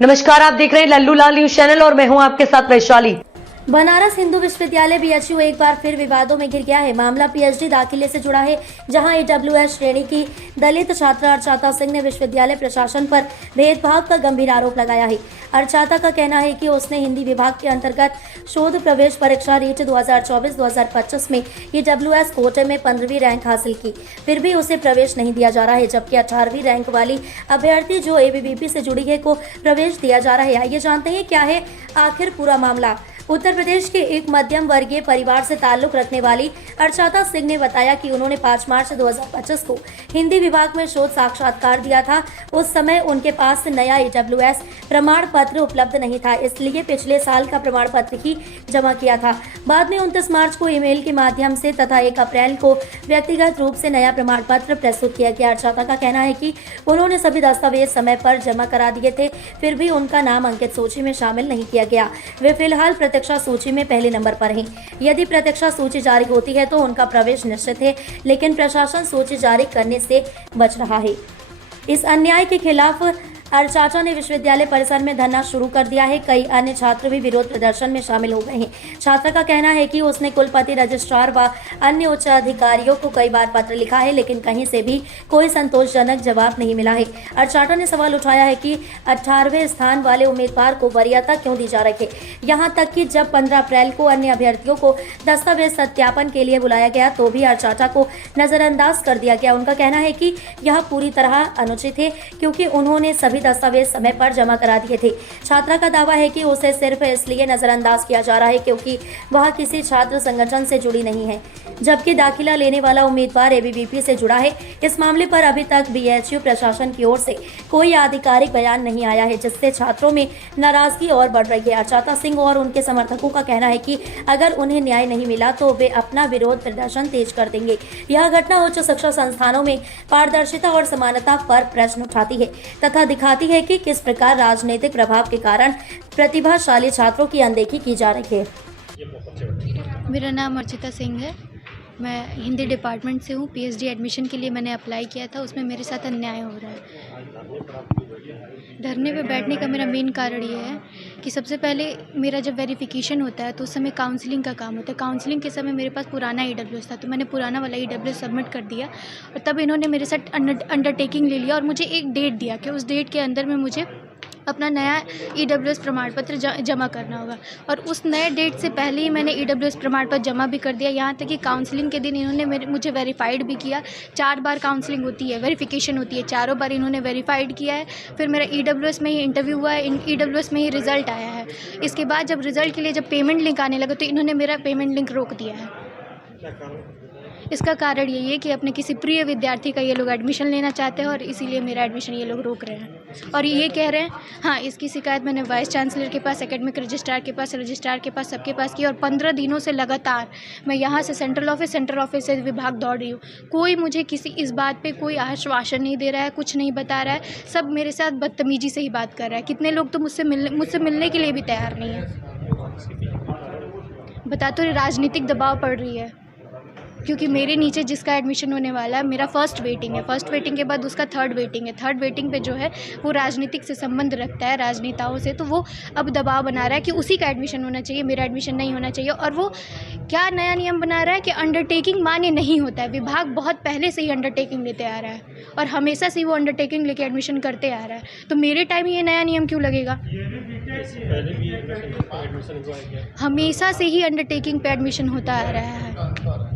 नमस्कार, आप देख रहे हैं लल्लू लाल न्यूज चैनल और मैं हूं आपके साथ वैशाली। बनारस हिंदू विश्वविद्यालय बीएचयू एक बार फिर विवादों में घिर गया है। मामला पीएचडी दाखिले से जुड़ा है, जहां ईडब्ल्यूएस श्रेणी की दलित छात्रा अर्चाता सिंह ने विश्वविद्यालय प्रशासन पर भेदभाव का गंभीर आरोप लगाया है। अर्चाता का कहना है कि उसने हिंदी विभाग के अंतर्गत शोध प्रवेश परीक्षा रीट 2024-2025 में ईडब्ल्यूएस कोटे में 15वीं रैंक हासिल की, फिर भी उसे प्रवेश नहीं दिया जा रहा है, जबकि 18वीं रैंक वाली अभ्यर्थी जो एबीवीपी से जुड़ी है को प्रवेश दिया जा रहा है। आइए जानते हैं क्या है आखिर पूरा मामला। उत्तर प्रदेश के एक मध्यम वर्गीय परिवार से ताल्लुक रखने वाली अर्चाता सिंह ने बताया कि उन्होंने 5 मार्च 2025 को हिंदी विभाग में शोध साक्षात्कार दिया था। उस समय उनके पास नया ईडब्ल्यूएस प्रमाण पत्र उपलब्ध नहीं था, इसलिए पिछले साल का प्रमाण पत्र ही जमा किया था। बाद में 29 मार्च को ईमेल के माध्यम से तथा 1 अप्रैल को व्यक्तिगत रूप से नया प्रमाण पत्र प्रस्तुत किया गया। अर्चाता का कहना है कि उन्होंने सभी दस्तावेज समय पर जमा करा दिए थे, फिर भी उनका नाम अंकित सूची में शामिल नहीं किया गया। वे फिलहाल प्रतीक्षा सूची में पहले नंबर पर हैं। यदि प्रतीक्षा सूची जारी होती है तो उनका प्रवेश निश्चित है, लेकिन प्रशासन सूची जारी करने से बच रहा है। इस अन्याय के खिलाफ अर्चाता ने विश्वविद्यालय परिसर में धरना शुरू कर दिया है। कई अन्य छात्र भी विरोध प्रदर्शन में शामिल हो गए हैं। छात्रा का कहना है कि उसने कुलपति, रजिस्ट्रार व अन्य उच्च अधिकारियों को कई बार पत्र लिखा है, लेकिन कहीं से भी कोई संतोषजनक जवाब नहीं मिला है। अर्चाता ने सवाल उठाया है कि 18वें स्थान वाले उम्मीदवार को वरीयता क्यों दी जा रही है। यहाँ तक कि जब 15 अप्रैल को अन्य अभ्यर्थियों को दस्तावेज सत्यापन के लिए बुलाया गया तो भी अर्चाता को नजरअंदाज कर दिया गया। उनका कहना है कि यह पूरी तरह अनुचित है, क्योंकि उन्होंने सभी दस्तावेज समय पर जमा करा दिए थे। छात्रा का दावा है कि उसे सिर्फ इसलिए नजरअंदाज किया जा रहा है क्योंकि वह किसी छात्र संगठन से जुड़ी नहीं है, जबकि दाखिला लेने वाला उम्मीदवार एबीवीपी से जुड़ा है। इस मामले पर अभी तक बीएचयू प्रशासन की ओर से कोई आधिकारिक बयान नहीं आया है, जिससे छात्रों में नाराजगी और बढ़ रही है। अर्चाता सिंह और उनके समर्थकों का कहना है कि अगर उन्हें न्याय नहीं मिला तो वे अपना विरोध प्रदर्शन तेज कर देंगे। यह घटना उच्च शिक्षा संस्थानों में पारदर्शिता और समानता पर प्रश्न उठाती है तथा दिखाती है कि किस प्रकार राजनीतिक प्रभाव के कारण प्रतिभाशाली छात्रों की अनदेखी की जा रही है। मेरा नाम अर्चिता सिंह है। मैं हिंदी डिपार्टमेंट से हूँ। पीएचडी एडमिशन के लिए मैंने अप्लाई किया था, उसमें मेरे साथ अन्याय हो रहा है। धरने पे बैठने का मेरा मेन कारण ये है कि सबसे पहले मेरा जब वेरिफिकेशन होता है तो उस समय काउंसलिंग का काम होता है। काउंसलिंग के समय मेरे पास पुराना ईडब्ल्यूएस था, तो मैंने पुराना वाला ईडब्ल्यूएस सबमिट कर दिया और तब इन्होंने मेरे साथ अंडरटेकिंग ले लिया और मुझे एक डेट दिया कि उस डेट के अंदर में मुझे अपना नया ईडब्ल्यूएस प्रमाण पत्र जमा करना होगा। और उस नए डेट से पहले ही मैंने ईडब्ल्यूएस प्रमाण पत्र जमा भी कर दिया। यहाँ तक कि काउंसलिंग के दिन इन्होंने मुझे वेरीफाइड भी किया। 4 बार काउंसलिंग होती है, वेरिफिकेशन होती है, चारों बार इन्होंने वेरीफाइड किया है। फिर मेरा ईडब्ल्यूएस में ही इंटरव्यू हुआ है, ईडब्ल्यूएस में ही रिज़ल्ट आया है। इसके बाद जब रिज़ल्ट के लिए जब पेमेंट लिंक आने लगा तो इन्होंने मेरा पेमेंट लिंक रोक दिया है। इसका कारण यही है कि अपने किसी प्रिय विद्यार्थी का ये लोग एडमिशन लेना चाहते हैं और इसीलिए मेरा एडमिशन ये लोग रोक रहे हैं। और ये कह रहे हैं, हाँ, इसकी शिकायत मैंने वाइस चांसलर के पास, एकेडमिक रजिस्ट्रार के पास, सबके पास की। और 15 दिनों से लगातार मैं यहाँ से सेंट्रल ऑफिस से विभाग दौड़ रही हूँ। कोई मुझे किसी इस बात पर कोई आश्वासन नहीं दे रहा है, कुछ नहीं बता रहा है। सब मेरे साथ बदतमीजी से ही बात कर रहा है। कितने लोग तो मुझसे मिलने के लिए भी तैयार नहीं है। बता तो राजनीतिक दबाव पड़ रही है, क्योंकि मेरे नीचे जिसका एडमिशन होने वाला है, मेरा फर्स्ट वेटिंग है। फर्स्ट वेटिंग के बाद उसका थर्ड वेटिंग है। थर्ड वेटिंग पे जो है वो राजनीतिक से संबंध रखता है, राजनेताओं से, तो वो अब दबाव बना रहा है कि उसी का एडमिशन होना चाहिए, मेरा एडमिशन नहीं होना चाहिए। और वो क्या नया नियम बना रहा है कि अंडरटेकिंग मान्य नहीं होता है। विभाग बहुत पहले से ही अंडरटेकिंग लेते आ रहा है और हमेशा से वो अंडरटेकिंग लेके एडमिशन करते आ रहा है, तो मेरे टाइम ये नया नियम क्यों लगेगा? हमेशा से ही अंडरटेकिंग पे एडमिशन होता आ रहा है।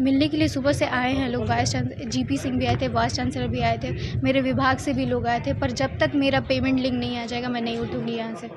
मिलने के लिए सुबह से आए हैं लोग, वाइस चांसलर जीपी सिंह भी आए थे, वाइस चांसलर भी आए थे, मेरे विभाग से भी लोग आए थे, पर जब तक मेरा पेमेंट लिंक नहीं आ जाएगा मैं नहीं उठूँगी यहाँ से।